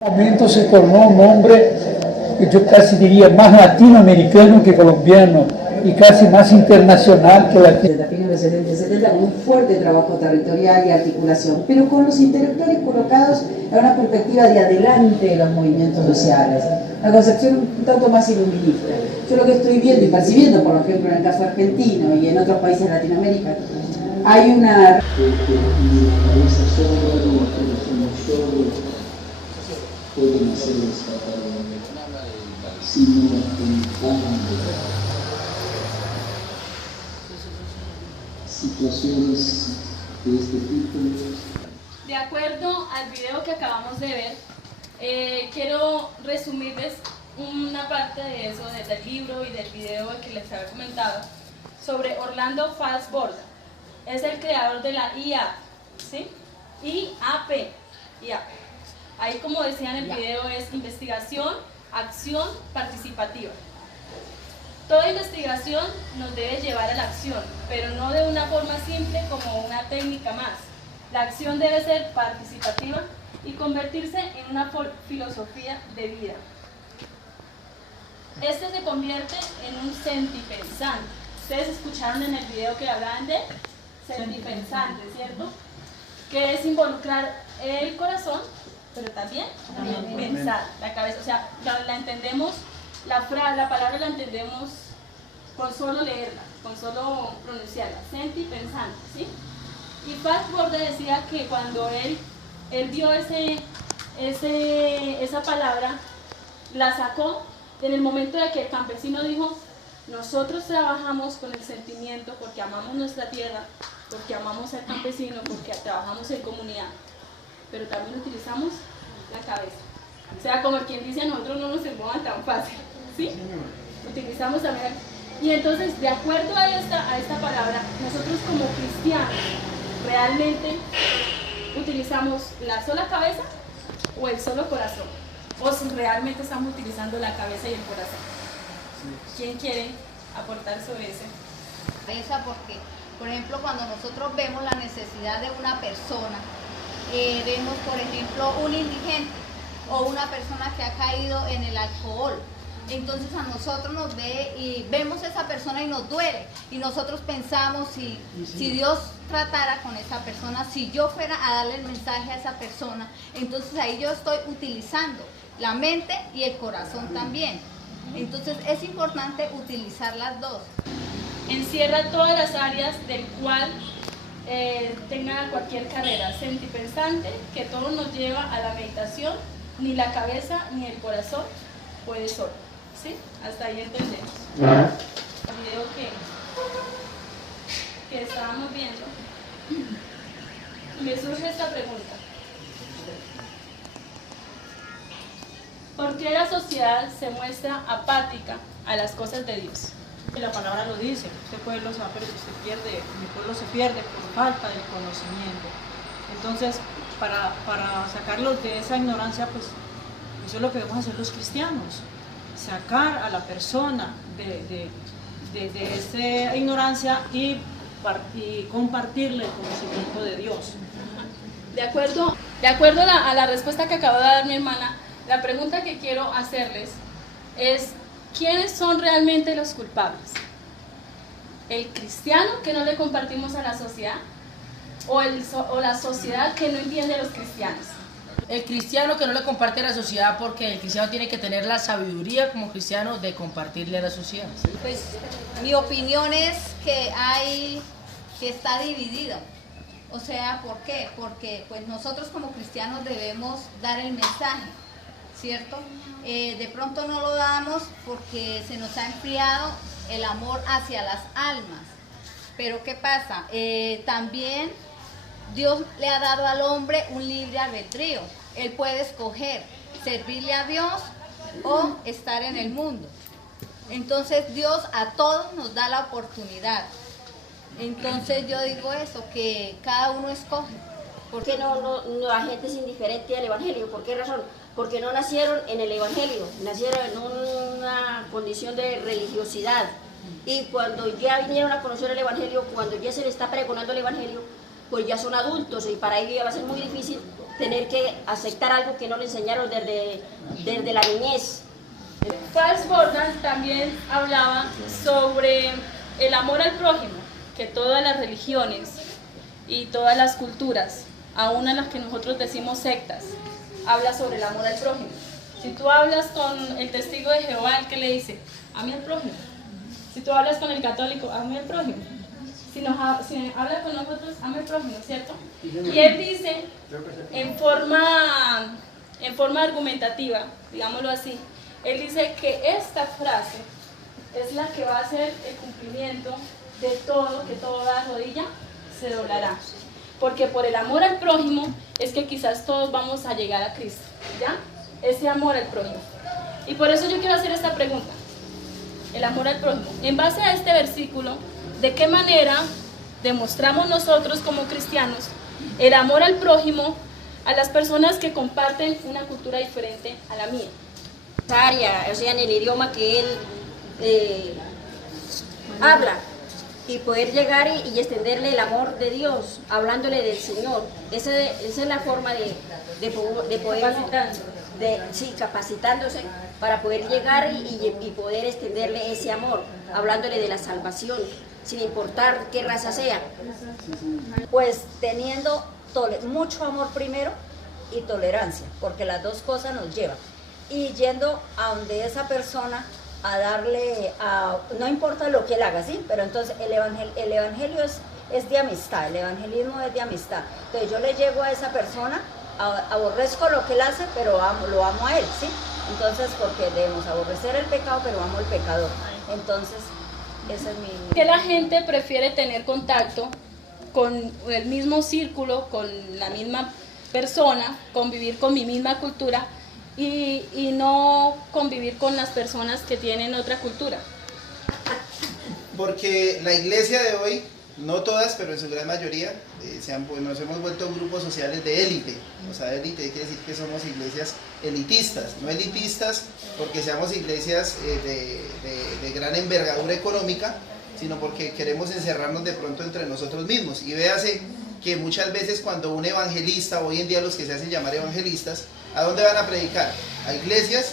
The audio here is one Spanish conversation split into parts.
Momento se tornó un hombre, yo casi diría, más latinoamericano que colombiano y casi más internacional que latino. Desde fines de 70 con un fuerte trabajo territorial y articulación, pero con los intelectuales colocados en una perspectiva de adelante de los movimientos sociales, una concepción un tanto más iluminista. Yo lo que estoy viendo y percibiendo, por ejemplo, en el caso argentino y en otros países de Latinoamérica, hay una... pueden hacer escapar sino enfrentando situaciones de este tipo. De acuerdo al video que acabamos de ver, quiero resumirles una parte de eso, del libro y del video que les había comentado, sobre Orlando Falsborda. Es el creador de la IAP, ¿sí? IAP. Ahí, como decía en el video, es investigación, acción participativa. Toda investigación nos debe llevar a la acción, pero no de una forma simple como una técnica más. La acción debe ser participativa y convertirse en una filosofía de vida. Este se convierte en un sentipensante. Ustedes escucharon en el video que hablaban de sentipensante, ¿cierto? Que es involucrar el corazón, pero también pensar, la cabeza. O sea, la entendemos, la palabra la entendemos con solo leerla, con solo pronunciarla, sentipensante, ¿sí? Y Falsborda decía que cuando él vio esa palabra, la sacó en el momento de que el campesino dijo: nosotros trabajamos con el sentimiento porque amamos nuestra tierra, porque amamos al campesino, porque trabajamos en comunidad, pero también utilizamos la cabeza. O sea, como quien dice, a nosotros no nos emboban tan fácil, ¿sí? Utilizamos también. Y entonces, de acuerdo a esta palabra, nosotros como cristianos, ¿realmente utilizamos la sola cabeza o el solo corazón? ¿O si realmente estamos utilizando la cabeza y el corazón? ¿Quién quiere aportar sobre eso? Porque, por ejemplo, cuando nosotros vemos la necesidad de una persona, vemos, por ejemplo, un indigente o una persona que ha caído en el alcohol, entonces a nosotros nos ve y vemos a esa persona y nos duele, y nosotros pensamos si Dios tratara con esa persona, si yo fuera a darle el mensaje a esa persona, entonces ahí yo estoy utilizando la mente y el corazón también. Entonces es importante utilizar las dos. Encierra todas las áreas del cual tenga cualquier carrera, sentipensante, que todo nos lleva a la meditación. Ni la cabeza ni el corazón puede solo, ¿sí? Hasta ahí entendemos. El video que estábamos viendo, me surge esta pregunta: ¿por qué la sociedad se muestra apática a las cosas de Dios? La palabra lo dice, este pueblo se va a perder, mi pueblo se pierde por falta de conocimiento. Entonces, para sacarlos de esa ignorancia, pues eso es lo que debemos hacer los cristianos, sacar a la persona de esa ignorancia y compartirle el conocimiento de Dios. De acuerdo a la respuesta que acabo de dar mi hermana, la pregunta que quiero hacerles es: ¿quiénes son realmente los culpables? ¿El cristiano que no le compartimos a la sociedad? ¿O la sociedad que no entiende a los cristianos? El cristiano que no le comparte a la sociedad, porque el cristiano tiene que tener la sabiduría como cristiano de compartirle a la sociedad. Pues mi opinión es que está dividida. O sea, ¿por qué? Porque pues nosotros como cristianos debemos dar el mensaje, ¿cierto? De pronto no lo damos porque se nos ha enfriado el amor hacia las almas. Pero ¿qué pasa? También Dios le ha dado al hombre un libre albedrío. Él puede escoger servirle a Dios o estar en el mundo. Entonces Dios a todos nos da la oportunidad. Entonces yo digo eso, que cada uno escoge. ¿Por qué no la gente es indiferente al Evangelio? ¿Por qué razón? Porque no nacieron en el Evangelio, nacieron en una condición de religiosidad. Y cuando ya vinieron a conocer el Evangelio, cuando ya se les está pregonando el Evangelio, pues ya son adultos y para ellos ya va a ser muy difícil tener que aceptar algo que no le enseñaron desde la niñez. Charles Borden también hablaba sobre el amor al prójimo, que todas las religiones y todas las culturas, aún a las que nosotros decimos sectas, habla sobre el amor al prójimo. Si tú hablas con el testigo de Jehová, el que le dice, ame al prójimo. Si tú hablas con el católico, ame al prójimo. Si habla con nosotros, ame al prójimo, ¿cierto? Y él dice, en forma argumentativa, digámoslo así, él dice que esta frase es la que va a ser el cumplimiento de todo, que toda rodilla se doblará. Porque por el amor al prójimo es que quizás todos vamos a llegar a Cristo, ¿ya? Ese amor al prójimo. Y por eso yo quiero hacer esta pregunta, el amor al prójimo. En base a este versículo, ¿de qué manera demostramos nosotros como cristianos el amor al prójimo a las personas que comparten una cultura diferente a la mía? O sea, en el idioma que él habla, y poder llegar y extenderle el amor de Dios, hablándole del Señor. Esa es la forma de poder capacitándose para poder llegar y poder extenderle ese amor, hablándole de la salvación, sin importar qué raza sea. Pues teniendo mucho amor primero y tolerancia, porque las dos cosas nos llevan. Y yendo a donde esa persona a darle, no importa lo que él haga, ¿sí? Pero entonces el evangelio es de amistad, el evangelismo es de amistad. Entonces yo le llego a esa persona, aborrezco lo que él hace, pero lo amo a él, ¿sí? Entonces, porque debemos aborrecer el pecado, pero amo al pecador. Entonces, ese es mi... Que la gente prefiere tener contacto con el mismo círculo, con la misma persona, convivir con mi misma cultura, y no convivir con las personas que tienen otra cultura. Porque la iglesia de hoy, no todas, pero en su gran mayoría, nos hemos vuelto grupos sociales de élite. O sea, élite quiere decir que somos iglesias elitistas, no elitistas porque seamos iglesias de gran envergadura económica, sino porque queremos encerrarnos de pronto entre nosotros mismos. Y véase que muchas veces cuando un evangelista, hoy en día los que se hacen llamar evangelistas, ¿a dónde van a predicar? A iglesias,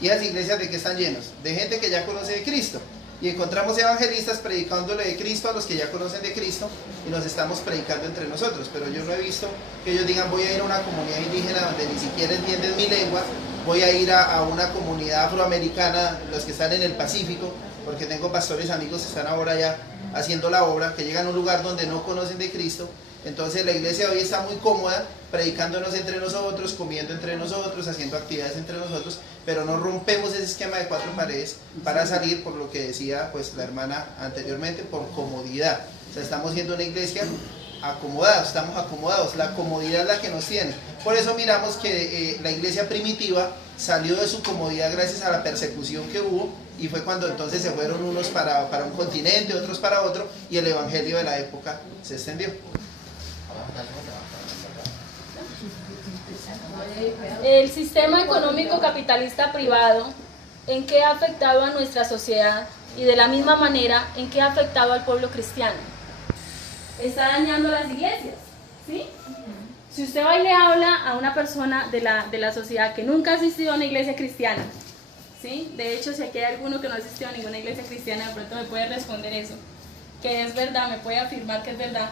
y las iglesias de que están llenos, de gente que ya conoce de Cristo. Y encontramos evangelistas predicándole de Cristo a los que ya conocen de Cristo, y nos estamos predicando entre nosotros. Pero yo no he visto que ellos digan, voy a ir a una comunidad indígena donde ni siquiera entienden mi lengua, voy a ir a una comunidad afroamericana, los que están en el Pacífico, porque tengo pastores amigos que están ahora ya haciendo la obra, que llegan a un lugar donde no conocen de Cristo. Entonces la iglesia hoy está muy cómoda, predicándonos entre nosotros, comiendo entre nosotros, haciendo actividades entre nosotros, pero no rompemos ese esquema de cuatro paredes para salir, por lo que decía pues la hermana anteriormente, por comodidad. O sea, estamos siendo una iglesia acomodados, estamos acomodados, la comodidad es la que nos tiene. Por eso miramos que la iglesia primitiva salió de su comodidad gracias a la persecución que hubo, y fue cuando entonces se fueron unos para un continente, otros para otro, y el evangelio de la época se extendió. El sistema económico capitalista privado, ¿en qué ha afectado a nuestra sociedad? Y de la misma manera, ¿en qué ha afectado al pueblo cristiano? Está dañando las iglesias, ¿sí? Si usted va y le habla a una persona de la sociedad que nunca ha asistido a una iglesia cristiana, ¿sí? De hecho, si aquí hay alguno que no ha asistido a ninguna iglesia cristiana, de pronto me puede responder eso, que es verdad, me puede afirmar que es verdad,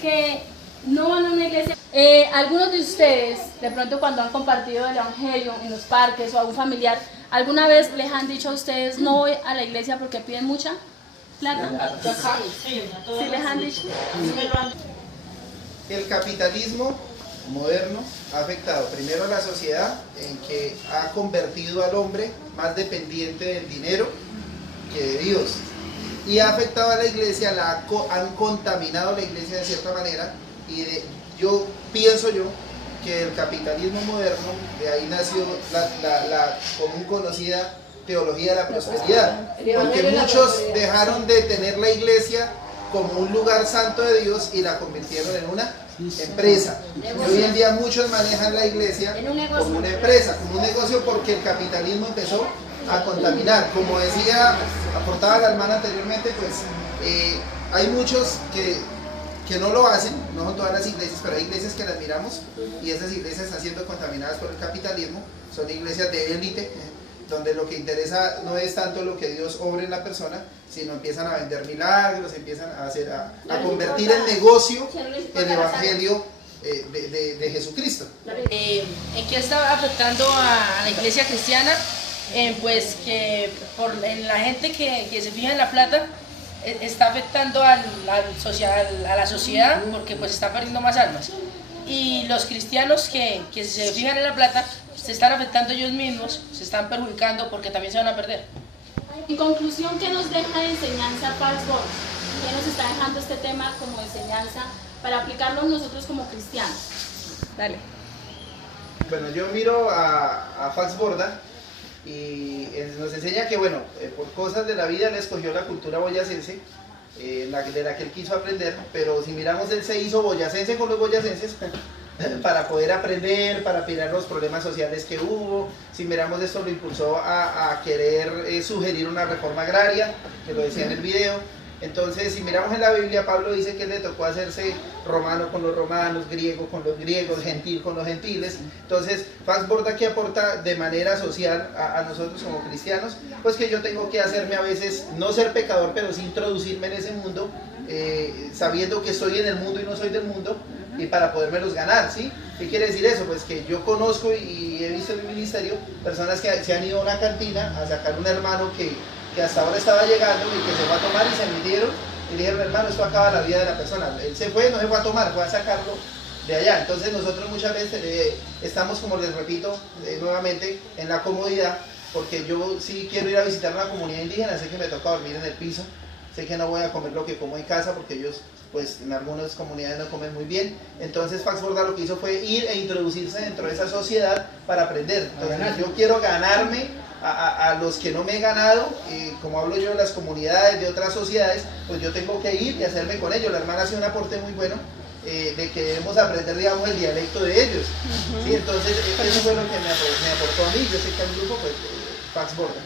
que no van a una iglesia. Algunos de ustedes, de pronto cuando han compartido el evangelio en los parques o a un familiar, ¿alguna vez les han dicho a ustedes no voy a la iglesia porque piden mucha plata? Sí, les han dicho. El capitalismo moderno ha afectado primero a la sociedad, en que ha convertido al hombre más dependiente del dinero que de Dios, y ha afectado a la iglesia, han contaminado la iglesia de cierta manera, y yo pienso que el capitalismo moderno, de ahí nació la común conocida teología de la prosperidad, porque muchos dejaron de tener la iglesia como un lugar santo de Dios y la convirtieron en una empresa. Y hoy en día muchos manejan la iglesia como una empresa, como un negocio, porque el capitalismo empezó a contaminar. Como decía, aportaba la hermana anteriormente, pues hay muchos que que no lo hacen, no son todas las iglesias, pero hay iglesias que las miramos y esas iglesias están siendo contaminadas por el capitalismo, son iglesias de élite, donde lo que interesa no es tanto lo que Dios obre en la persona, sino empiezan a vender milagros, empiezan a convertir en negocio el evangelio de Jesucristo. ¿En qué está afectando a la iglesia cristiana? Pues que en la gente que se fija en la plata, está afectando a la sociedad, porque pues está perdiendo más almas. Y los cristianos que se fijan en la plata se están afectando ellos mismos, se están perjudicando porque también se van a perder. En conclusión, ¿qué nos deja de enseñanza Faxboard? ¿Qué nos está dejando este tema como enseñanza para aplicarlo nosotros como cristianos? Dale. Bueno, yo miro a Faxborda y nos enseña que, bueno, por cosas de la vida él escogió la cultura boyacense, de la que él quiso aprender, pero si miramos, él se hizo boyacense con los boyacenses para poder aprender, para peinar los problemas sociales que hubo. Si miramos, esto lo impulsó a querer sugerir una reforma agraria, que lo decía en el video. Entonces, si miramos en la Biblia, Pablo dice que le tocó hacerse romano con los romanos, griego con los griegos, gentil con los gentiles. Entonces, Faxborda, que aporta de manera social a nosotros como cristianos, pues que yo tengo que hacerme a veces, no ser pecador, pero sí introducirme en ese mundo, sabiendo que estoy en el mundo y no soy del mundo, y para podérmelos ganar, ¿sí? ¿Qué quiere decir eso? Pues que yo conozco y he visto en mi ministerio personas que se han ido a una cantina a sacar un hermano que hasta ahora estaba llegando y que se fue a tomar y se midieron y dijeron, hermano, esto acaba la vida de la persona. Él se fue, no se fue a tomar, fue a sacarlo de allá. Entonces nosotros muchas veces estamos, como les repito nuevamente, en la comodidad, porque yo sí quiero ir a visitar una comunidad indígena, sé que me toca dormir en el piso, sé que no voy a comer lo que como en casa porque ellos, pues en algunas comunidades no comen muy bien. Entonces Faxborda lo que hizo fue ir e introducirse dentro de esa sociedad para aprender. Entonces yo quiero ganarme a los que no me he ganado, como hablo yo de las comunidades, de otras sociedades, pues yo tengo que ir y hacerme con ellos. La hermana hace un aporte muy bueno de que debemos aprender, digamos, el dialecto de ellos. ¿Sí? Entonces eso fue lo que me aportó a mí. Yo sé que al grupo, pues, Faxborda.